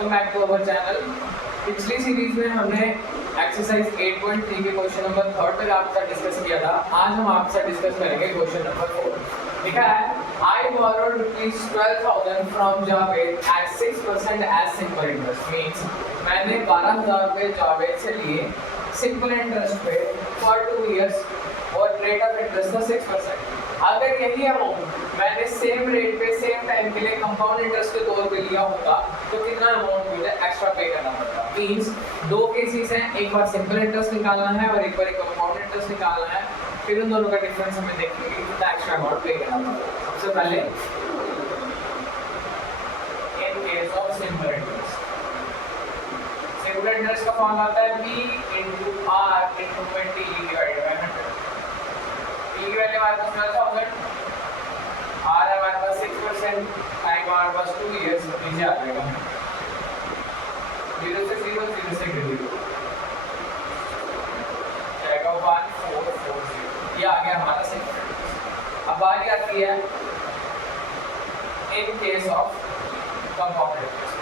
Welcome back to our channel. पिछली series में हमने एक्सरसाइज 8.3 के क्वेश्चन नंबर 3 तक आपके साथ डिस्कस किया था। आज हम आपके साथ डिस्कस करेंगे क्वेश्चन नंबर 4। लिखा है I borrowed rupees 12,000 from Javed at 6% as simple interest। Means मैंने 12,000 रुपए जावेद से लिए सिंपल इंटरेस्ट पे फॉर 2 इयर्स और रेट ऑफ इंटरेस्ट था 6%। अगर यही अमाउंट मैंने सेम रेट पे सेम टाइम के लिए कंपाउंड इंटरेस्ट के तौर पे लिया होता तो कितना अमाउंट मुझे एक्स्ट्रा पे करना पड़ता। मींस दो केसेस हैं, एक बार सिंपल इंटरेस्ट निकालना है और एक बार कंपाउंड इंटरेस्ट निकालना है। फिर उन दोनों का डिफरेंस हमें देखने के लिए कितना एक्स्ट्रा अमाउंट पे करना पड़ता। सबसे पहले इन case of simple interest, simple interest का फॉर्मूला आता है b into r into 20 divided by 100। b की वैल्यू हमारे पास 12,000, r है हमारे पास 6%, टाइम हमारे पास 2 इयर्स, नीचे आ जाएगा 0 से 0, 0 से 0 जाएगा 1440। ये आ गया हमारा सिंपल इंटरेस्ट। अब बारी आती है in case of compound interest.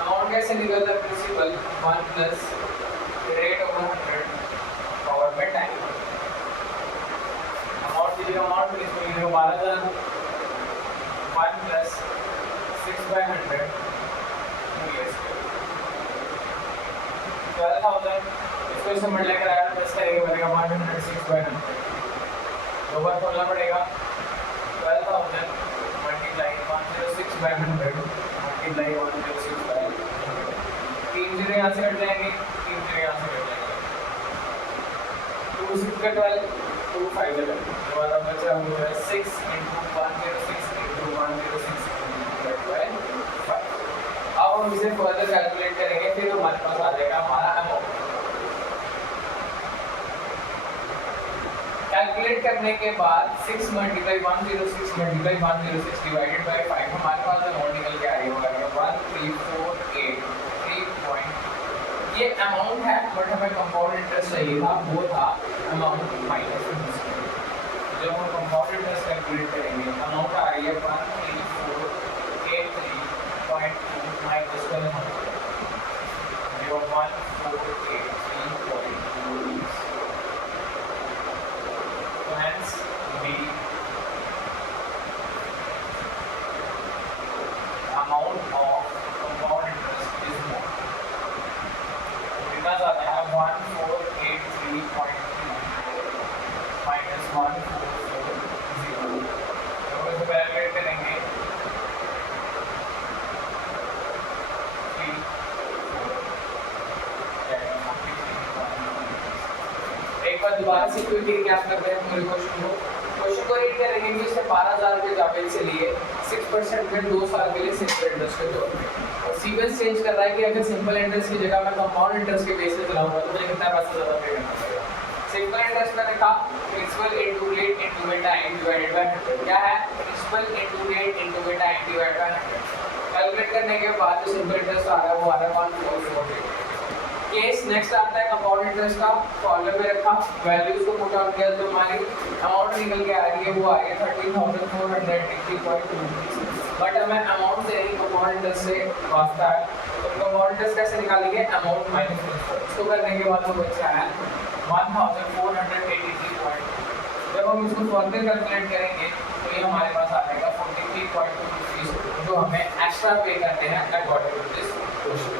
Amount कैसे निकलता है? Principal 1 plus rate over 100 power by time. Amount की जगह अमाउंट इसमें लिखो 12,000, 1 प्लस 6 बाय 100 2 इयर्स 12,000। इसको इससे मल्टीप्लाई कराया प्लस करेंगे बनेगा 106 बाय 100। दो बार खोलना पड़ेगा 12,000 multiply 106 by 100 multiply 106 by 3 zero यहाँ से कट जाएंगे, 3 जीरो यहाँ से कट जाएंगे, 2 6 का 12, 2 5 11। तो वाला बचा हुआ है 6 into 106 into 106 divided by 5। अब हम इसे फर्दर कैलकुलेट करेंगे, फिर हमारे पास आ जाएगा हमारा अमाउंट। कैलकुलेट करने के बाद 6 मल्टीप्लाई 106 मल्टीप्लाई 106 डिवाइडेड बाय 5 हमारे पास अमाउंट निकल के आएगा 1348। ये अमाउंट है, बट हमें कंपाउंड इंटरेस्ट चाहिए था, वो था अमाउंट माइनस। जब हम कंपाउंड इंटरेस्ट कैलकुलेट करेंगे अमाउंट आ रही है 1348.2 माइनस 1483.2। तो hence B amount of compound interest is more. कितना जाता है 1483.2 माइनस 1440। तो इसको कैलकुलेट करेंगे 3 एक बार दोबारा से क्विक रिकैप करते हैं पूरे क्वेश्चन को रीड करेंगे कि उसने 12,000 रुपये जावेद से लिए 6% में 2 साल के लिए सिंपल इंटरेस्ट के तौर पे। और सीक्वेंस चेंज कर रहा है कि अगर सिंपल इंटरेस्ट की जगह मैं कंपाउंड इंटरेस्ट के बेस पे चलाऊंगा तो मुझे कितना पैसा ज़्यादा पे करना पड़ेगा। सिंपल इंटरेस्ट मैंने कहा प्रिंसिपल इनटू रेट इनटू में टाइम डिवाइडेड बाय 100। क्या है? प्रिंसिपल इनटू रेट इनटू में टाइम डिवाइडेड बाय 100। कैलकुलेट करने के बाद जो सिंपल इंटरेस्ट आ रहा है वो आ रहा है 1440। केस नेक्स्ट आता है कंपाउंड इंटरेस्ट का। कॉलम में रखा, वैल्यूज को पुट आउट किया तो हमारी अमाउंट निकल के आ रही है, वो आ रही है 13,480.2। बट हमें अमाउंट से ही कंपाउंड इंटरेस्ट से वास्ता है, तो कंपाउंड इंटरेस्ट कैसे निकालेंगे? Amount minus principal. इसको करने के बाद वो बचा है 1,483 जब हम इसको फर्दर कैलकुलेट करेंगे तो ये हमारे पास आ जाएगा 43.2 रुपीस, जो हमें एक्स्ट्रा पे करते हैं according to this question.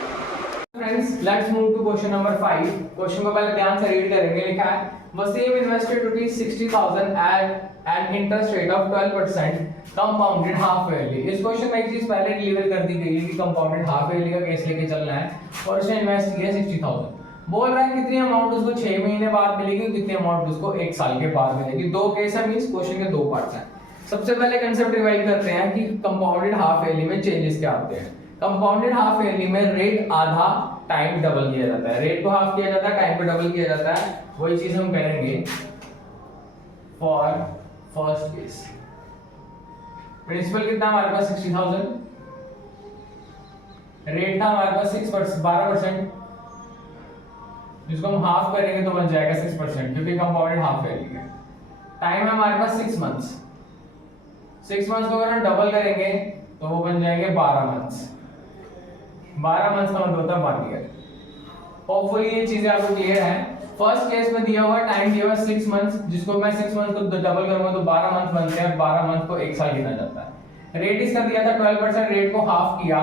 Friends, let's move to question number 5। Question को पहले ध्यान से रीड करेंगे। लिखा है Wasim invested rupees 60,000 at an interest rate of 12% compounded half yearly. इस क्वेश्चन में एक चीज पहले डिलीवर कर दी गई है कि कंपाउंडेड हाफ ईयरली का केस लेके चलना है और उसने इन्वेस्ट किया 60,000। बोल रहा है कितनी अमाउंट उसको 6 महीने बाद मिलेगी, कितनी अमाउंट उसको 1 साल के बाद मिलेगी। दो केस है, मींस क्वेश्चन के दो पार्ट्स हैं। सबसे पहले कंसेप्ट रिवाइज करते हैं कि कंपाउंडेड हाफ ईयरली में चेंजेस क्या आते हैं। कंपाउंडेड हाफ ईयरली में रेट आधा, टाइम डबल किया जाता है। रेट को हाफ किया जाता है, टाइम को डबल किया जाता है। वही चीज हम करेंगे फॉर फर्स्ट केस। प्रिंसिपल कितना हमारे पास 60,000, रेट था हमारे पास 12%, जिसको हम हाफ करेंगे तो बन जाएगा 6%, क्योंकि कंपाउंडेड हाफ ईयरली है। टाइम है हमारे पास 6 मंथ्स। 6 मंथ्स को अगर हम डबल करेंगे तो वो बन जाएंगे 12 मंथ्स। 12 मंथ का मतलब होता है 1 ईयर। होपफुली ये चीजें आपको क्लियर है। फर्स्ट केस में दिया हुआ टाइम दिया हुआ 6 मंथ्स, जिसको मैं 6 मंथ को डबल करूंगा तो 12 मंथ बनते हैं, और 12 मंथ को 1 साल गिना जाता है। रेट इसका दिया था 12%, रेट को हाफ किया,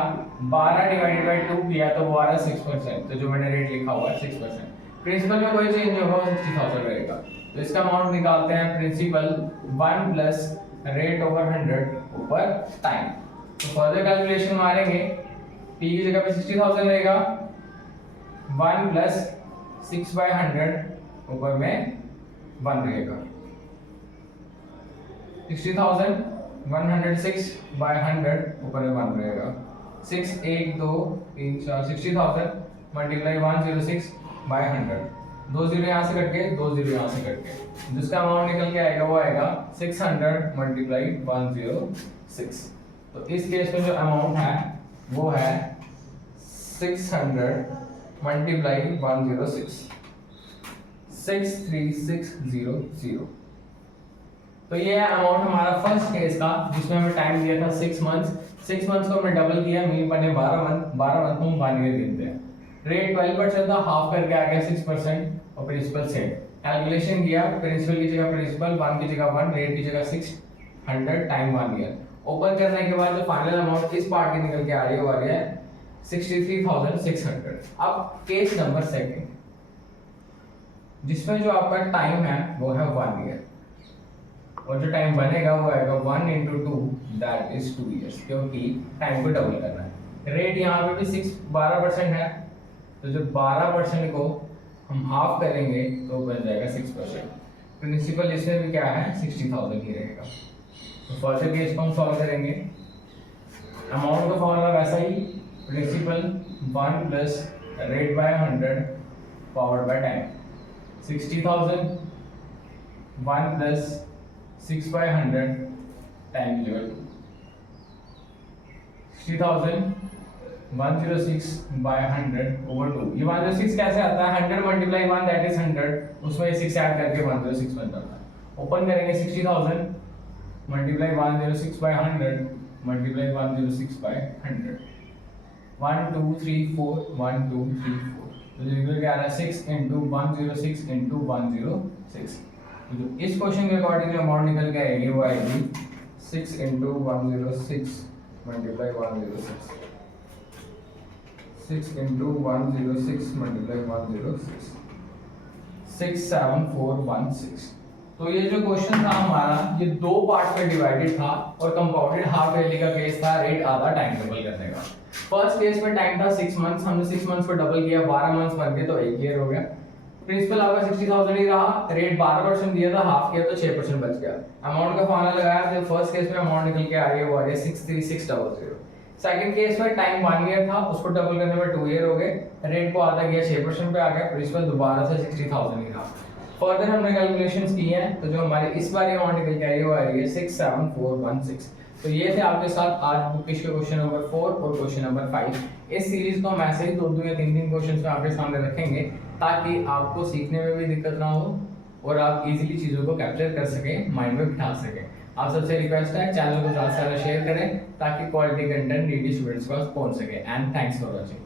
12 डिवाइडेड बाय 2 किया तो वो आ रहा है 6%। तो जो मैंने रेट लिखा हुआ है 6%। प्रिंसिपल में कोई चेंज नहीं होगा, 60,000 रहेगा। तो इसका अमाउंट निकालते हैं, प्रिंसिपल 1 प्लस रेट ओवर 100 ऊपर टाइम। तो फर्दर कैलकुलेशन मारेंगे, p की जगह पे 60,000 रहेगा, 1 प्लस 6/100 ऊपर में 1 रहेगा। 60,000 106/100 ऊपर में 1 रहेगा। 6 1 2 3 4 60,000 मल्टीप्लाई 106/100, 2 जीरो यहाँ से कट के 2 जीरो यहाँ से कट के, जिसका अमाउंट निकल के आएगा वो आएगा 600 मल्टीप्लाई 106। तो इस केस में जो अमाउंट है वो है 600 मल्टीप्लाई 106, 63600। तो ये है अमाउंट हमारा फर्स्ट केस का, जिसमें हमें टाइम दिया था 6 मंथ्स। 6 मंथ्स को हमने डबल किया, मीन बने 12 मंथ, 12 मंथ को हम 1 ईयर गिनते हैं। रेट 12% था, हाफ करके आ गया 6% और प्रिंसिपल सेम। कैलकुलेशन किया, प्रिंसिपल की जगह प्रिंसिपल, 1 की जगह 1, रेट की जगह 600 टाइम 1 ईयर। ओपन करने के बाद जो फाइनल अमाउंट इस पार्ट की निकल के आ रही है वो आ रही है 63,600। अब केस नंबर सेकंड, जिसमें जो आपका टाइम है वो है 1 ईयर, और जो टाइम बनेगा वो आएगा 1 × 2 दैट इज 2 इयर्स, क्योंकि टाइम को डबल करना है। रेट यहाँ पे भी 12% है, तो जो 12% को हम हाफ करेंगे तो बन जाएगा 6%। प्रिंसिपल इसमें भी क्या है 60,000 ही रहेगा। तो फर्दर केस को हम सॉल्व करेंगे। अमाउंट का फॉर्मूला वैसा ही, principal 1 plus rate by 100 power by time, 60,000 1 plus 6/100 time equal to 60,000 106/100 over 2। ये 106 कैसे आता है, 100 मल्टीप्लाई 1 दैट इज 100, उसमें 6 ऐड करके 106 बनता है। ओपन करेंगे 60,000 मल्टीप्लाई 106/100 मल्टीप्लाई 106/100, 1 2 3 4 1 2 3 4, तो जो क्या आ रहा है 6 × 106 × 106। तो जो इस क्वेश्चन के अकॉर्डिंग जो अमाउंट निकल के आएगी वो आएगी 6 × 106 मल्टीप्लाई 106, 6 × 106 मल्टीप्लाई 106, 67416। तो ये जो क्वेश्चन था हमारा, ये 2 पार्ट में डिवाइडेड था और कंपाउंडेड हाफ वैल्यू का केस था, रेट आधा टाइम डबल करने का। फर्स्ट केस में टाइम था 6 मंथ्स, हमने 6 मंथ्स को डबल किया, 12 मंथ्स बन गए तो 1 ईयर हो गया। प्रिंसिपल आपका 60,000 ही रहा, रेट 12% दिया था, हाफ किया तो 6% बच गया। अमाउंट का फॉर्मूला लगाया तो फर्स्ट केस में अमाउंट निकल के आ रही है वो आ रही है 63600। सेकंड केस में टाइम 1 ईयर था, उसको डबल करने में 2 ईयर हो गए, रेट को आधा गया 6% पे आ गया, प्रिंसिपल दोबारा से 60,000 ही रहा। फर्दर हमने कैलकुलेशंस की हैं, तो जो हमारे इस बार अमाउंट निकल के आई है वो आ रही है 67416। तो ये थे आपके साथ आज बुक के क्वेश्चन नंबर 4 और क्वेश्चन नंबर 5। इस सीरीज को हम ऐसे ही 2 या 3 क्वेश्चंस में आपके सामने रखेंगे, ताकि आपको सीखने में भी दिक्कत ना हो और आप इजीली चीज़ों को कैप्चर कर सकें, माइंड में बिठा सकें। आप सबसे रिक्वेस्ट है चैनल को ज़्यादा से ज़्यादा शेयर करें, ताकि क्वालिटी कंटेंट नीडी स्टूडेंट्स को पहुंच सके। And thanks for watching.